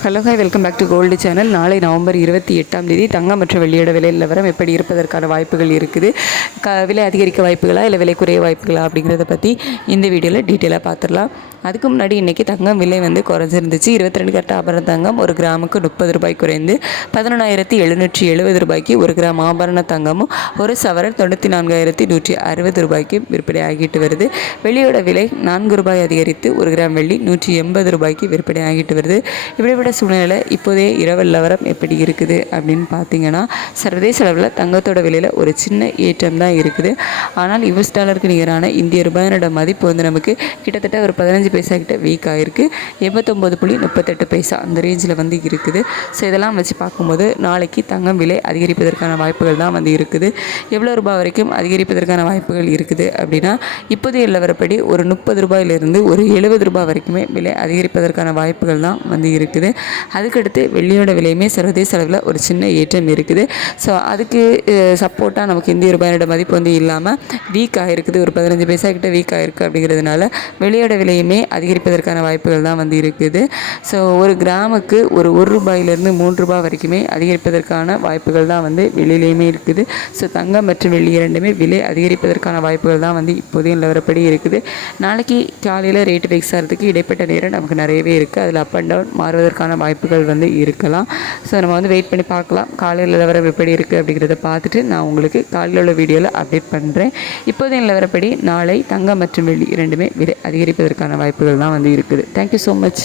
Hello hi welcome back to gold channel. நாளை November 28 தங்கம் மற்றும் வெள்ளியோட விலை நிலவரம் எப்படி இருப்பதற்கான வாய்ப்புகள் இருக்குது, விலை அதிகரிக்க வாய்ப்புகளா இல்லை விலை குறைய வாய்ப்புகளா அப்படிங்கிறத பற்றி இந்த வீடியோவில் டீட்டெயிலாக பார்த்துடலாம். அதுக்கு முன்னாடி இன்றைக்கி தங்கம் விலை குறைஞ்சிருந்துச்சு. 22 கட்ட ஆபரண தங்கம் ஒரு கிராமுக்கு 30 ரூபாய் குறைந்து 11,770 ரூபாய்க்கு ஒரு கிராம் ஆபரண தங்கமும் ஒரு சவரன் 94,160 ரூபாய்க்கு விற்பனை ஆகிட்டு வருது. வெள்ளியோட விலை 4 ரூபாய் அதிகரித்து ஒரு கிராம் வெள்ளி 180 ரூபாய்க்கு விற்பனை ஆகிட்டு வருது. இப்படிப்பட்ட சூழ்நிலை இப்போதே இரவு நிலவரம் எப்படி இருக்குது அப்படின்னு பார்த்தீங்கன்னா, சர்வதேச அளவில் தங்கத்தோட விலையில் ஒரு சின்ன ஏற்றம் தான் இருக்குது. ஆனால் US டாலருக்கு நிகரான இந்திய ரூபாயோட மதிப்பு நமக்கு கிட்டத்தட்ட ஒரு 15 பைசா கிட்ட வீக் ஆகிருக்கு. 89.38 பைசா அந்த ரேஞ்சில் இருக்குது. ஸோ இதெல்லாம் வச்சு பார்க்கும்போது நாளைக்கு தங்கம் விலை அதிகரிப்பதற்கான வாய்ப்புகள் தான் இருக்குது. எவ்வளோ ரூபாய் வரைக்கும் அதிகரிப்பதற்கான வாய்ப்புகள் இருக்குது அப்படின்னா, இப்போதைய நிலவரப்படி ஒரு 30 ரூபாயிலிருந்து ஒரு 70 ரூபாய் வரைக்குமே விலை அதிகரிப்பதற்கான வாய்ப்புகள் தான் இருக்குது. அதுக்கடுத்து வெள்ளியோட விலையுமே சர்வதேச அளவில் ஒரு சின்ன ஏற்றம் இருக்குது. ஸோ அதுக்கு சப்போர்ட்டாக நமக்கு இந்திய ரூபாயோட மதிப்பு இல்லாமல் வீக் ஆகிருக்குது, ஒரு 15 பைசா கிட்ட வீக் ஆகிருக்கு. அப்படிங்கிறதுனால வெள்ளியோட விலையுமே அதிகரிப்பதற்கான வாய்ப்புகள் தான் இருக்குது. ஸோ ஒரு கிராமுக்கு ஒரு ரூபாயிலிருந்து 3 ரூபாய் வரைக்குமே அதிகரிப்பதற்கான வாய்ப்புகள் தான் வெளியிலையுமே இருக்குது. ஸோ தங்கம் மற்றும் வெள்ளி இரண்டுமே விலை அதிகரிப்பதற்கான வாய்ப்புகள் தான் இப்போதைய நிலவரப்படி இருக்குது. நாளைக்கு காலையில் ரேட்டு ஃபிக்ஸ் ஆகிறதுக்கு இடைப்பட்ட நேரம் நமக்கு நிறையவே இருக்குது. அதில் அப் அண்ட் டவுன் மாறுவதற்கான வாய்ப்புகள் இருக்கலாம். ஸோ நம்ம வெயிட் பண்ணி பார்க்கலாம். காலையில் நிலவரம் எப்படி இருக்குது அப்படிங்கிறத பார்த்துட்டு நான் உங்களுக்கு காலையில் உள்ள வீடியோவில் அப்டேட் பண்ணுறேன். இப்போதைய நிலவரப்படி நாளை தங்கம் மற்றும் வெள்ளி இரண்டுமே விலை அதிகரிப்பதற்கான வாய்ப்புகள் தான் இருக்குது. Thank you so much.